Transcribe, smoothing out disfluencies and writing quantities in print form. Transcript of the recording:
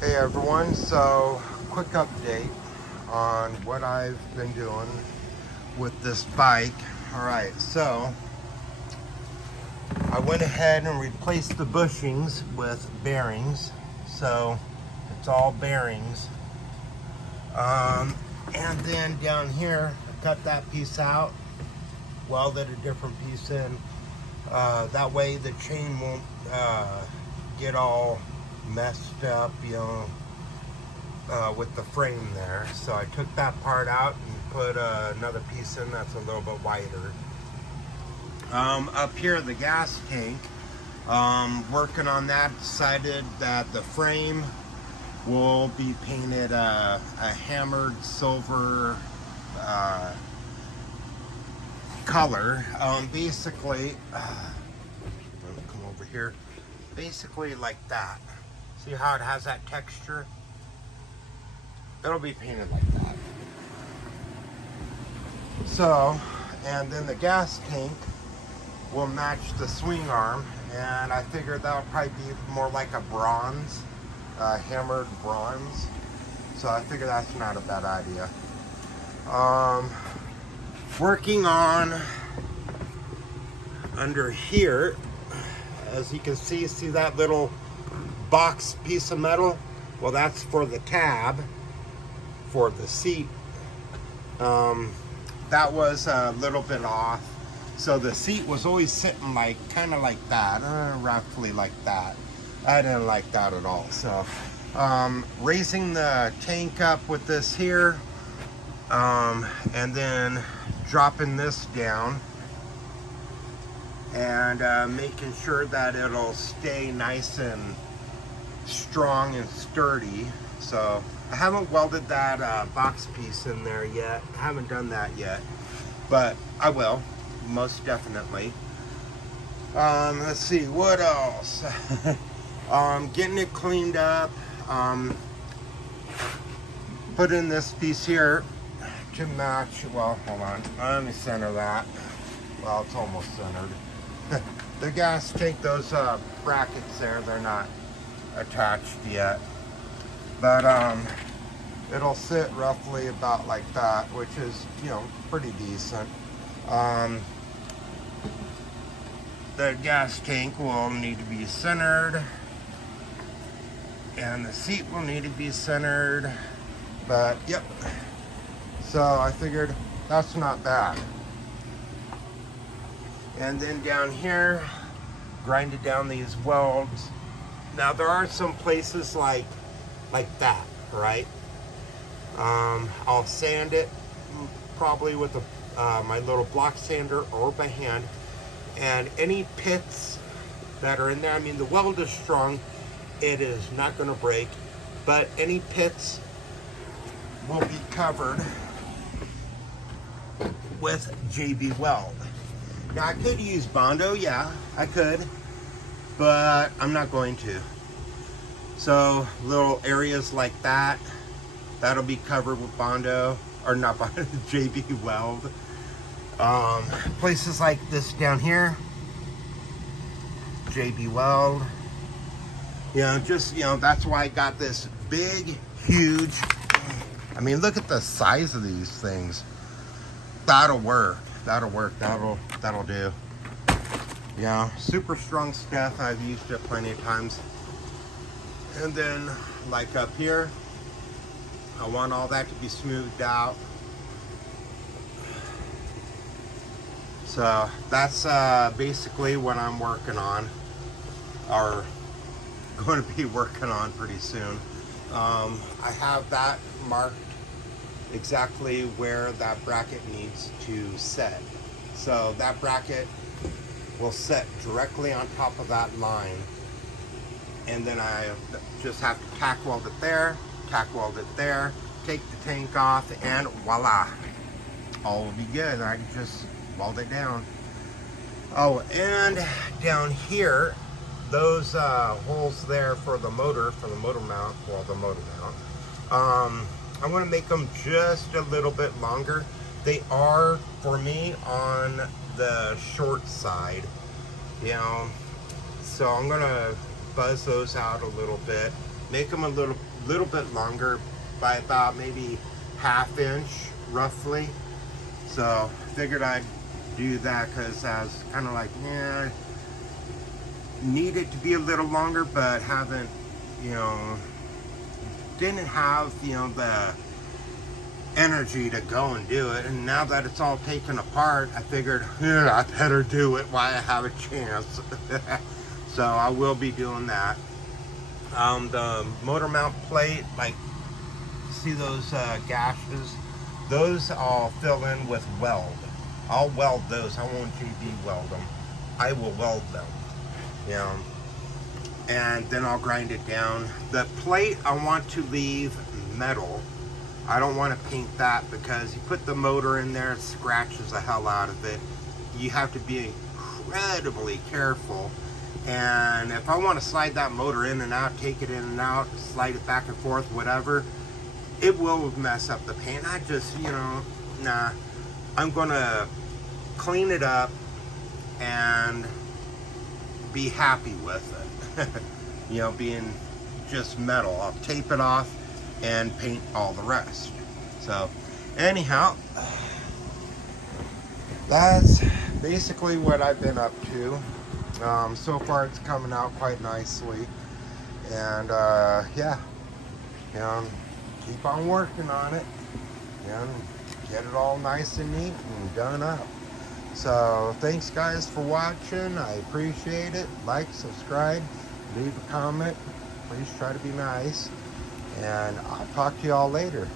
Hey everyone, so quick update on what I've been doing with this bike. Alright, so I went ahead and replaced the bushings with bearings. So it's all bearings. And then down here, I cut that piece out, welded a different piece in. That way the chain won't get all messed up, with the frame there. So I took that part out and put another piece in that's a little bit wider. Up here, the gas tank, working on that, decided that the frame will be painted a hammered silver color. Basically, come over here, basically like that. See how it has that texture? It'll be painted like that. So, and then the gas tank will match the swing arm, and I figured that would probably be more like a bronze, hammered bronze. So I figure that's not a bad idea. Working on under here, as you can see that little box piece of metal? Well, that's for the tab for the seat. That was a little bit off. So the seat was always sitting like, kind of like that, roughly like that. I didn't like that at all. So raising the tank up with this here, and then dropping this down, and making sure that it'll stay nice and strong and sturdy. So I haven't welded that box piece in there yet. I haven't done that yet, but I will, most definitely. Let's see, what else? Getting it cleaned up. Put in this piece here to match, well, hold on, let me center that. Well, it's almost centered. The gas tank, those brackets there, they're not attached yet, but it'll sit roughly about like that, which is, pretty decent. The gas tank will need to be centered, and the seat will need to be centered, but yep. So I figured that's not bad. And then down here, grinded down these welds. Now there are some places like that, right? I'll sand it probably with my little block sander or by hand. And any pits that are in there, I mean, the weld is strong, it is not going to break, but any pits will be covered with JB Weld. Now I could use Bondo, yeah, I could, but I'm not going to. So little areas like that, that'll be covered with Bondo, or not Bondo, JB Weld. Places like this down here, JB Weld. Just, that's why I got this big, huge, I mean, look at the size of these things. That'll work. That'll work. That'll do. Super strong stuff. I've used it plenty of times. And then, like up here, I want all that to be smoothed out. So that's basically what I'm working on, or going to be working on pretty soon. I have that marked exactly where that bracket needs to set. So that bracket will set directly on top of that line, and then I just have to tack weld it there, take the tank off, and voila, all will be good. I can just weld it down. Oh, and down here, those holes there for the motor mount, I'm going to make them just a little bit longer. They are, for me, on the short side, so I'm going to buzz those out a little bit make them a little bit longer by about maybe ½ inch roughly. So figured I'd do that because I was kind of like, yeah, need it to be a little longer, but haven't, you know, didn't have, you know, the energy to go and do it. And now that it's all taken apart, I figured, yeah, I better do it while I have a chance. So I will be doing that. The motor mount plate, like, see those gashes? Those I'll fill in with weld. I'll weld those. I won't GD weld them. I will weld them. You know, and then I'll grind it down. The plate I want to leave metal. I don't want to paint that because you put the motor in there, it scratches the hell out of it. You have to be incredibly careful. And if I want to slide that motor in and out, take it in and out, slide it back and forth, whatever, it will mess up the paint. I just, you know, nah. I'm gonna clean it up and be happy with it. You know, being just metal. I'll tape it off and paint all the rest. So anyhow, that's basically what I've been up to. So far it's coming out quite nicely, and yeah, you know, keep on working on it and get it all nice and neat and done up. So thanks guys for watching. I appreciate it. Like, subscribe, leave a comment. Please try to be nice, and I'll talk to y'all later.